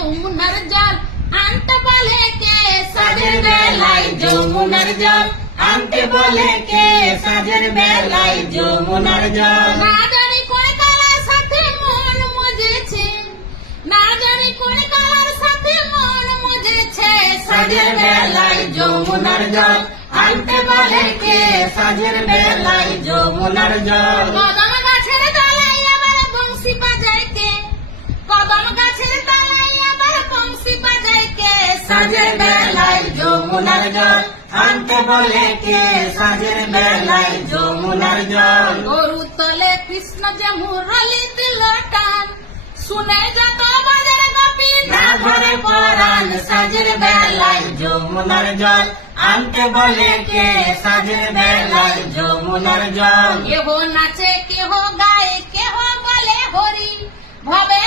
যমুনার জল আনতে বলে কে সাজের বেলায় যমুনার জল আনতে বলে কে সাজের বেলায় যমুনার জল না জানি কোন কালার সাথে মন মজেছে না জানি কোন কালার সাথে মন মজেছে সাজের বেলায় যমুনার জল আনতে বলে কে সাজের বেলায় যমুনার জল কদম গাছের তলায় আবার বংশী বাজায় কে কদম গাছের তলায় আবার বংশী বাজায় কে সাজের বেলায় যমুনার জল আনতে বলে কে সাজের বেলায় যমুনার জল গরু তলে কৃষ্ণ যে মুরলি দিল টান শুনে যত বাজারে গোপী না ধরে পরাণ সাজের বেলায় যমুনার জল আনতে বলে কে সাজের বেলায় যমুনার জল কেহ নাচে কেহ গায়ে কেহ বলে হরি ভবে